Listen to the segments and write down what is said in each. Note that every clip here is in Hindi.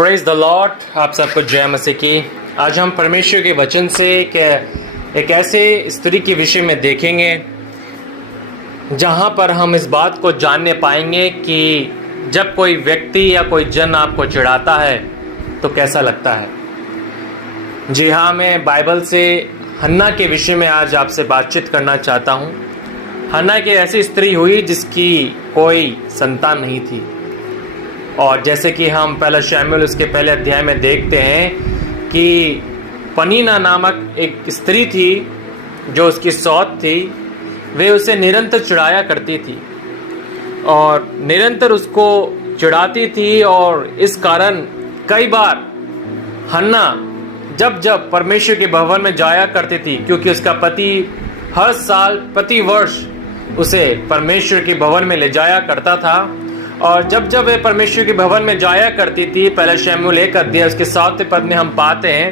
Praise the Lord. आप सबको जय मसीह की। आज हम परमेश्वर के वचन से एक ऐसे स्त्री के विषय में देखेंगे जहां पर हम इस बात को जानने पाएंगे कि जब कोई व्यक्ति या कोई जन आपको चिढ़ाता है तो कैसा लगता है। जी हाँ, मैं बाइबल से हन्ना के विषय में आज आपसे बातचीत करना चाहता हूँ। हन्ना एक ऐसी स्त्री हुई जिसकी कोई संतान नहीं थी, और जैसे कि हम पहला शमूएल उसके पहले अध्याय में देखते हैं कि पनीना नामक एक स्त्री थी जो उसकी सौत थी। वे उसे निरंतर चिढ़ाया करती थी और निरंतर उसको चिढ़ाती थी, और इस कारण कई बार हन्ना जब जब परमेश्वर के भवन में जाया करती थी, क्योंकि उसका पति हर साल प्रति वर्ष उसे परमेश्वर के भवन में ले जाया करता था, और जब जब वे परमेश्वर के भवन में जाया करती थी, पहला शमूएल 1 अध्याय उसके 7वें पद में हम पाते हैं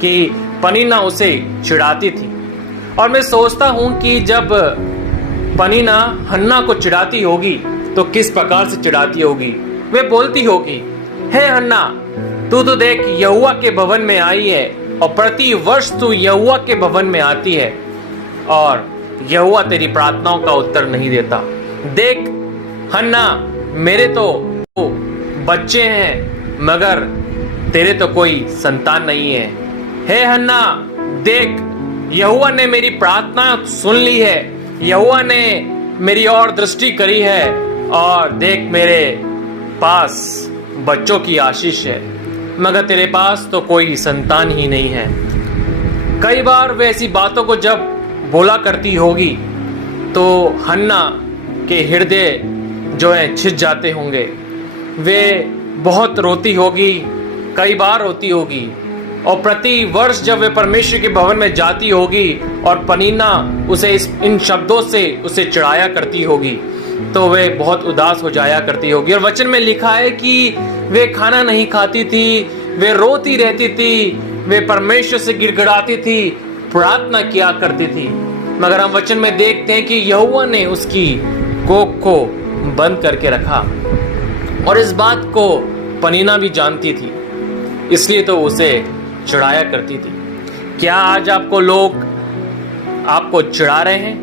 कि पनीना उसे चिढ़ाती थी। और मैं सोचता हूं कि जब पनीना हन्ना को चिढ़ाती होगी तो किस प्रकार से चिढ़ाती होगी। वे बोलती होगी, हे हन्ना, तू तो देख यहोवा के भवन में आई है, और प्रति वर्ष तू यहोवा के भवन में आती है और यहोवा तेरी प्रार्थनाओं का उत्तर नहीं देता। देख हन्ना, मेरे तो बच्चे हैं मगर तेरे तो कोई संतान नहीं है। हे हन्ना, देख यहोवा ने मेरी प्रार्थना सुन ली है, यहोवा ने मेरी ओर दृष्टि करी है, और देख मेरे पास बच्चों की आशीष है, मगर तेरे पास तो कोई संतान ही नहीं है। कई बार वे ऐसी बातों को जब बोला करती होगी तो हन्ना के हृदय जो है छिद जाते होंगे। वे बहुत रोती होगी, कई बार रोती होगी, और प्रति वर्ष जब वे परमेश्वर के भवन में जाती होगी और पनीना उसे इन शब्दों से उसे चिढ़ाया करती होगी तो वे बहुत उदास हो जाया करती होगी। और वचन में लिखा है कि वे खाना नहीं खाती थी, वे रोती रहती थी, वे परमेश्वर से गिड़गिड़ाती थी, प्रार्थना किया करती थी, मगर हम वचन में देखते हैं कि यहोवा ने उसकी कोख को बंद करके रखा। और इस बात को पनीना भी जानती थी, इसलिए तो उसे चिढ़ाया करती थी। क्या आज आपको लोग आपको चिढ़ा रहे हैं?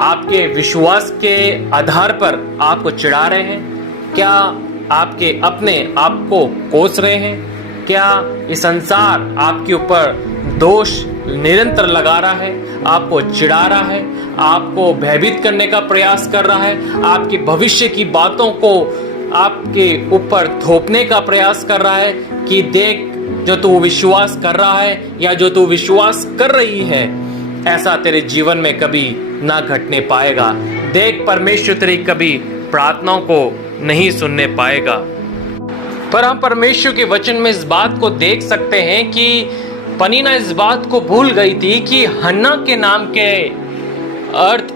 आपके विश्वास के आधार पर आपको चिढ़ा रहे हैं? क्या आपके अपने आप को कोस रहे हैं? क्या ये संसार आपके ऊपर दोष निरंतर लगा रहा है, आपको चिढ़ा रहा है, आपको भयभीत करने का प्रयास कर रहा है, आपके भविष्य की बातों को आपके ऊपर थोपने का प्रयास कर रहा है कि देख जो तू विश्वास कर रहा है या जो तू विश्वास कर रही है, ऐसा तेरे जीवन में कभी ना घटने पाएगा। देख परमेश्वर तेरी कभी प्रार्थनाओं को नहीं सुनने पाएगा। पर हम परमेश्वर के वचन में इस बात को देख सकते हैं कि पनीना इस बात को भूल गई थी कि हन्ना के नाम के अर्थ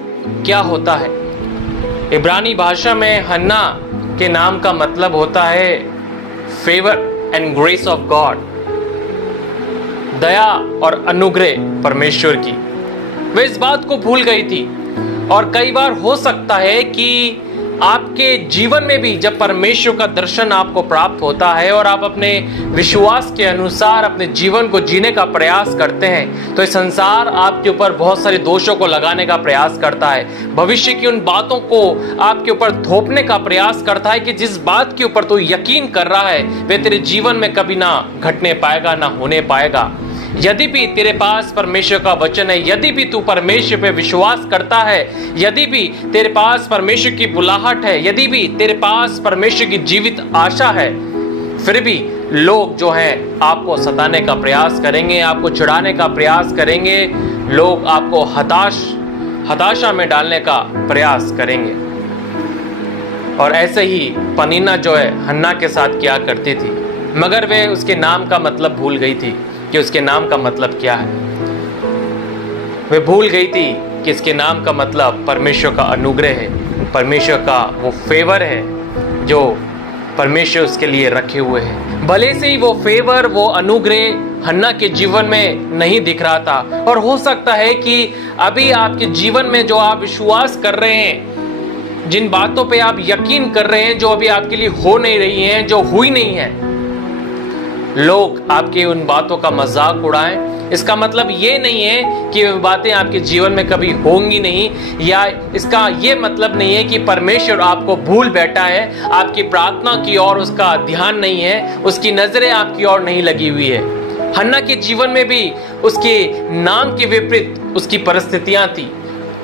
क्या होता है। इब्रानी भाषा में हन्ना के नाम का मतलब होता है favour and grace of God, दया और अनुग्रह परमेश्वर की। वे इस बात को भूल गई थी, और कई बार हो सकता है कि आपके जीवन में भी जब परमेश्वर का दर्शन आपको प्राप्त होता है और आप अपने विश्वास के अनुसार अपने जीवन को जीने का प्रयास करते हैं, तो ये संसार आपके ऊपर बहुत सारे दोषों को लगाने का प्रयास करता है, भविष्य की उन बातों को आपके ऊपर थोपने का प्रयास करता है कि जिस बात के ऊपर तू यकीन कर रहा है वे तेरे जीवन में कभी ना घटने पाएगा, ना होने पाएगा। यदि भी तेरे पास परमेश्वर का वचन है, यदि भी तू परमेश्वर पे विश्वास करता है, यदि भी तेरे पास परमेश्वर की बुलाहट है, यदि भी तेरे पास परमेश्वर की जीवित आशा है, फिर भी लोग जो हैं आपको सताने का प्रयास करेंगे, आपको चिढ़ाने का प्रयास करेंगे, लोग आपको हताशा में डालने का प्रयास करेंगे। और ऐसे ही पनीना जो है हन्ना के साथ किया करती थी, मगर वे उसके नाम का मतलब भूल गई थी कि उसके नाम का मतलब क्या है। वे भूल गई थी कि इसके नाम का मतलब परमेश्वर का अनुग्रह है, परमेश्वर का वो फेवर है जो परमेश्वर उसके लिए रखे हुए हैं। भले से ही वो फेवर, वो अनुग्रह हन्ना के जीवन में नहीं दिख रहा था, और हो सकता है कि अभी आपके जीवन में जो आप विश्वास कर रहे हैं, जिन बातों पे आप यकीन कर रहे हैं, जो अभी आपके लिए हो नहीं रही हैं, जो हुई नहीं है, लोग आपकी उन बातों का मजाक उड़ाएं, इसका मतलब ये नहीं है कि वे बातें आपके जीवन में कभी होंगी नहीं, या इसका ये मतलब नहीं है कि परमेश्वर आपको भूल बैठा है, आपकी प्रार्थना की ओर उसका ध्यान नहीं है, उसकी नजरें आपकी ओर नहीं लगी हुई है। हन्ना के जीवन में भी उसके नाम के विपरीत उसकी परिस्थितियां थी।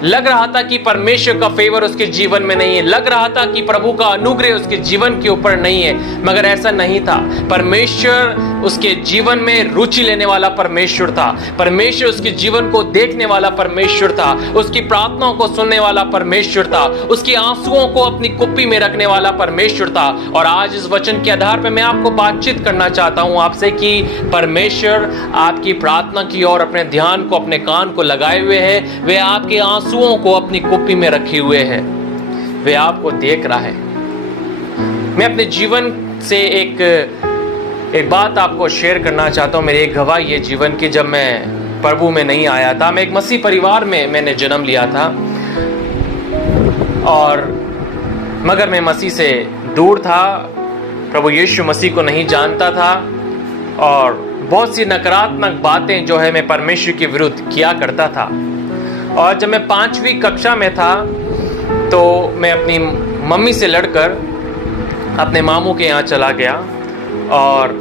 लग रहा था कि परमेश्वर का फेवर उसके जीवन में नहीं है, लग रहा था कि प्रभु का अनुग्रह उसके जीवन के ऊपर नहीं है, मगर ऐसा नहीं था। परमेश्वर उसके जीवन में रुचि लेने वाला परमेश्वर था, परमेश्वर उसके जीवन को देखने वाला परमेश्वर था, उसकी प्रार्थनाओं को सुनने वाला परमेश्वर था, उसके आंसुओं को अपनी कुप्पी में रखने वाला परमेश्वर था। और आज इस वचन के आधार पर मैं आपको बातचीत करना चाहता हूं आपसे कि परमेश्वर आपकी प्रार्थना की ओर अपने ध्यान को, अपने कान को लगाए हुए है। वे आपके आंसुओं को अपनी कुप्पी में रखे हुए है, वे आपको देख रहा है। मैं अपने जीवन से एक बात आपको शेयर करना चाहता हूँ। मेरी एक गवाही है जीवन की। जब मैं प्रभु में नहीं आया था, मैं एक मसीह परिवार में मैंने जन्म लिया था, और मगर मैं मसीह से दूर था, प्रभु यीशु मसीह को नहीं जानता था, और बहुत सी नकारात्मक बातें जो है मैं परमेश्वर के विरुद्ध किया करता था। और जब मैं 5वीं कक्षा में था तो मैं अपनी मम्मी से लड़कर अपने मामू के यहाँ चला गया, और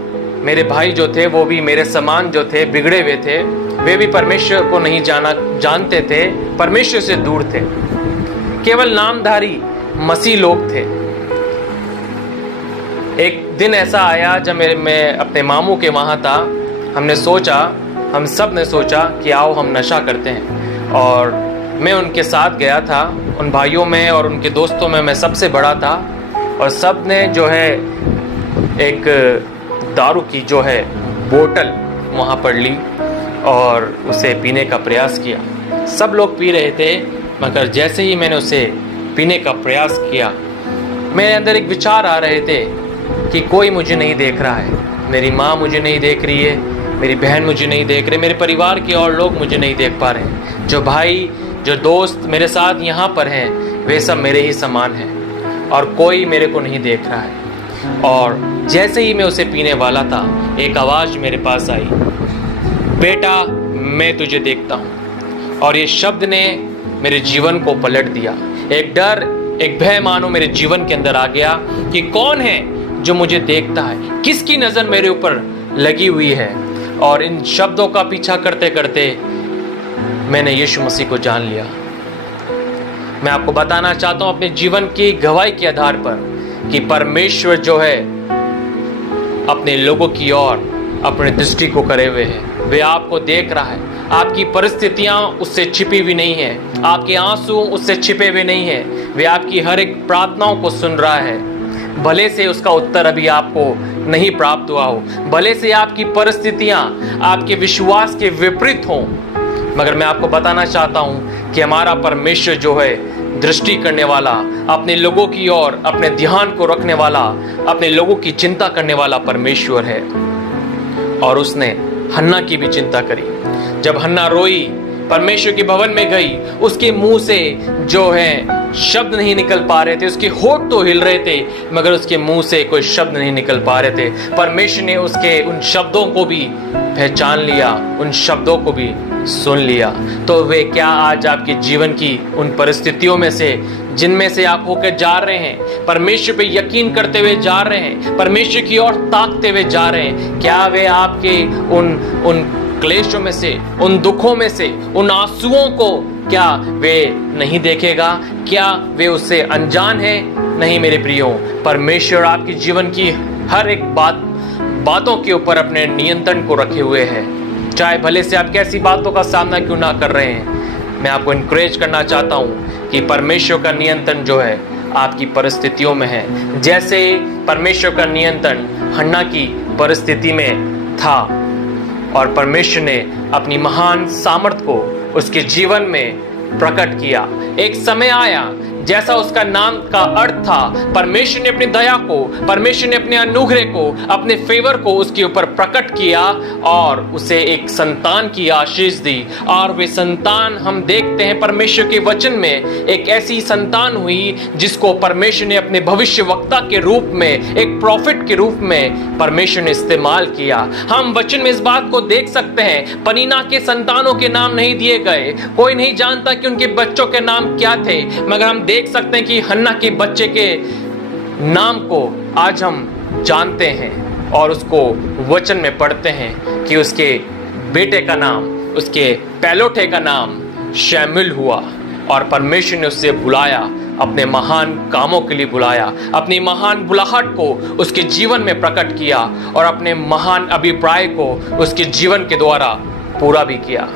मेरे भाई जो थे वो भी मेरे समान जो थे, बिगड़े हुए थे, वे भी परमेश्वर को नहीं जानते थे, परमेश्वर से दूर थे, केवल नामधारी मसीह लोग थे। एक दिन ऐसा आया जब मैं अपने मामू के वहाँ था, हम सब ने सोचा कि आओ हम नशा करते हैं, और मैं उनके साथ गया था। उन भाइयों में और उनके दोस्तों में मैं सबसे बड़ा था, और सब ने जो है एक दारू की जो है बोतल वहाँ पर ली और उसे पीने का प्रयास किया। सब लोग पी रहे थे, मगर जैसे ही मैंने उसे पीने का प्रयास किया, मेरे अंदर एक विचार आ रहे थे कि कोई मुझे नहीं देख रहा है, मेरी माँ मुझे नहीं देख रही है, मेरी बहन मुझे नहीं देख रहे, मेरे परिवार के और लोग मुझे नहीं देख पा रहे हैं, जो भाई जो दोस्त मेरे साथ यहाँ पर हैं वे सब मेरे ही समान हैं, और कोई मेरे को नहीं देख रहा है। और जैसे ही मैं उसे पीने वाला था, एक आवाज़ मेरे पास आई, बेटा मैं तुझे देखता हूँ। और ये शब्द ने मेरे जीवन को पलट दिया। एक डर, एक भय मानो मेरे जीवन के अंदर आ गया कि कौन है जो मुझे देखता है, किसकी नज़र मेरे ऊपर लगी हुई है। और इन शब्दों का पीछा करते करते मैंने यीशु मसीह को जान लिया। मैं आपको बताना चाहता हूँ अपने जीवन की गवाही के आधार पर कि परमेश्वर जो है अपने लोगों की ओर अपने दृष्टि को करे हुए है। वे आपको देख रहा है, आपकी परिस्थितियां उससे छिपी हुई नहीं है, आपके आंसू उससे छिपे हुए नहीं है। वे आपकी हर एक प्रार्थनाओं को सुन रहा है, भले से उसका उत्तर अभी आपको नहीं प्राप्त हुआ हो, भले से आपकी परिस्थितियां आपके विश्वास के विपरीत हों, मगर मैं आपको बताना चाहता हूं कि हमारा परमेश्वर जो है दृष्टि करने वाला, अपने लोगों की ओर अपने ध्यान को रखने वाला, अपने लोगों की चिंता करने वाला परमेश्वर है। और उसने हन्ना की भी चिंता करी। जब हन्ना रोई, परमेश्वर के भवन में गई, उसके मुंह से जो है शब्द नहीं निकल पा रहे थे, उसके होठ तो हिल रहे थे मगर उसके मुंह से कोई शब्द नहीं निकल पा रहे थे। परमेश्वर ने उसके उन शब्दों को भी पहचान लिया, उन शब्दों को भी सुन लिया। तो वे क्या आज आपके जीवन की उन परिस्थितियों में से जिनमें से आप होकर जा रहे हैं, परमेश्वर पे यकीन करते हुए जा रहे हैं, परमेश्वर की ओर ताकते हुए जा रहे हैं, क्या वे आपके उन क्लेशों में से, उन दुखों में से, उन आंसुओं को क्या वे नहीं देखेगा? क्या वे उससे अनजान है? नहीं मेरे प्रियो, परमेश्वर आपके जीवन की हर एक बातों के ऊपर अपने नियंत्रण को रखे हुए है। चाहे भले से आप कैसी बातों का सामना क्यों ना कर रहे हैं, मैं आपको इनकरेज करना चाहता हूं कि परमेश्वर का नियंत्रण जो है आपकी परिस्थितियों में है। जैसे परमेश्वर का नियंत्रण हन्ना की परिस्थिति में था और परमेश्वर ने अपनी महान सामर्थ को उसके जीवन में प्रकट किया। एक समय आया जैसा उसका नाम का अर्थ था, परमेश्वर ने अपनी दया को, परमेश्वर ने अपने अनुग्रह को, अपने फेवर को उसके ऊपर प्रकट किया और उसे एक संतान की आशीष दी। और वे संतान हम देखते हैं परमेश्वर के वचन में एक ऐसी संतान हुई जिसको परमेश्वर ने अपने भविष्यवक्ता के रूप में, एक प्रॉफिट के रूप में परमेश्वर ने इस्तेमाल किया। हम वचन में इस बात को देख सकते हैं, पनीना के संतानों के नाम नहीं दिए गए, कोई नहीं जानता कि उनके बच्चों के नाम क्या थे, मगर हम देख सकते हैं कि हन्ना के बच्चे के नाम को आज हम जानते हैं और उसको वचन में पढ़ते हैं कि उसके बेटे का नाम, उसके पहलोठे का नाम शमूएल हुआ और परमेश्वर ने उससे बुलाया, अपने महान कामों के लिए बुलाया, अपनी महान बुलाहट को उसके जीवन में प्रकट किया और अपने महान अभिप्राय को उसके जीवन के द्वारा पूरा भी किया।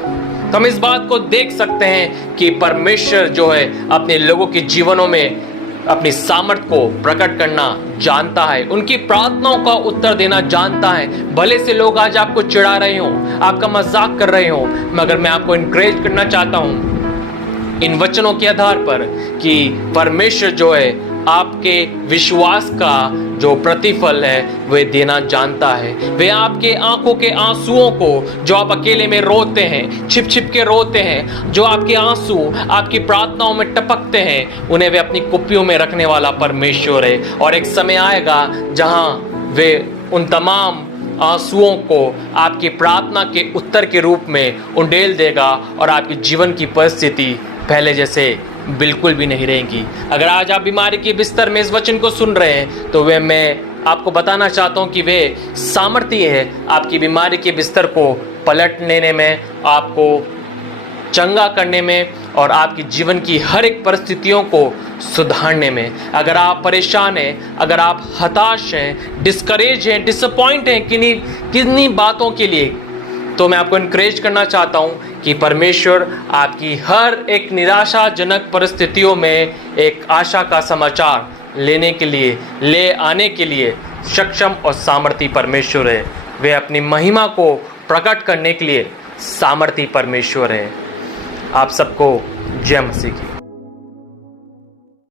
तो हम इस बात को देख सकते हैं कि परमेश्वर जो है अपने लोगों के जीवनों में अपनी सामर्थ को प्रकट करना जानता है, उनकी प्रार्थनाओं का उत्तर देना जानता है। भले से लोग आज आपको चिढ़ा रहे हों, आपका मजाक कर रहे हों, मगर मैं आपको इनकरेज करना चाहता हूं इन वचनों के आधार पर कि परमेश्वर जो है आपके विश्वास का जो प्रतिफल है वे देना जानता है। वे आपके आंखों के आंसुओं को, जो आप अकेले में रोते हैं, छिप छिप के रोते हैं, जो आपके आंसू आपकी प्रार्थनाओं में टपकते हैं, उन्हें वे अपनी कुप्पियों में रखने वाला परमेश्वर है। और एक समय आएगा जहां वे उन तमाम आंसुओं को आपकी प्रार्थना के उत्तर के रूप में उंडेल देगा और आपके जीवन की परिस्थिति पहले जैसे बिल्कुल भी नहीं रहेगी। अगर आज आप बीमारी के बिस्तर में इस वचन को सुन रहे हैं तो वे मैं आपको बताना चाहता हूं कि वे सामर्थ्य है आपकी बीमारी के बिस्तर को पलट लेने में, आपको चंगा करने में और आपकी जीवन की हर एक परिस्थितियों को सुधारने में। अगर आप परेशान हैं, अगर आप हताश हैं, डिस्करेज हैं, डिसअपॉइंट हैं किन्हीं बातों के लिए, तो मैं आपको इनकरेज करना चाहता हूं कि परमेश्वर आपकी हर एक निराशाजनक परिस्थितियों में एक आशा का समाचार ले आने के लिए सक्षम और सामर्थी परमेश्वर है। वे अपनी महिमा को प्रकट करने के लिए सामर्थी परमेश्वर है। आप सबको जय मसीह की।